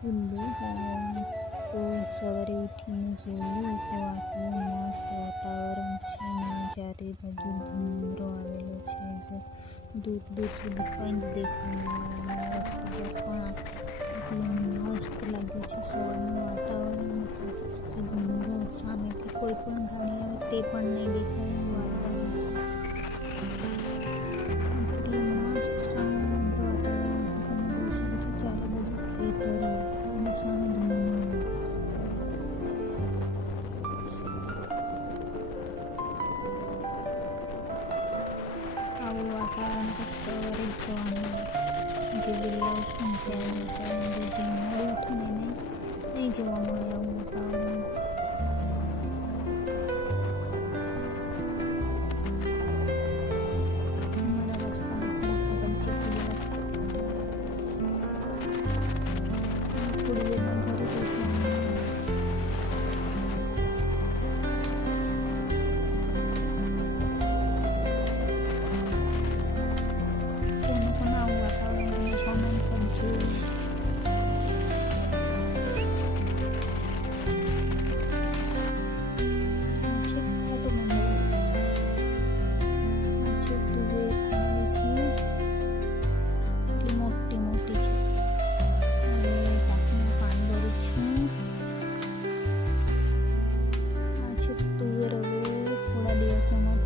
Hello guys તો સવારે ઉઠીને જોયું તો આટલું મસ્ત વાતાવરણ છે ને ચારે બાજુ ધુમરો આવેલો છે જે દૂર દૂર સુધી કંઈ જ દેખાય નહીં રસ્તા પર પણ એટલું મસ્ત લાગે છે સવારનું વાતાવરણ સાથે સાથે ધુમરો સામેથી કોઈ પણ ગાડી આવે તે પણ નહીં દેખાય એવું વાતાવરણ છે એટલું મસ્ત શાંત વાતાવરણ છે તમે જોઈ શકો છો ચારે બાજુ ખેતરો અને સામે ધુમ્મસ આવું વાતાવરણ તો સવારે જ જોવાનું હોય જે વહેલા ઉઠે ને ત્યારે વાતાવરણ જે મોડું ઉઠે ને એને નહીં જોવા મળે આવું so much.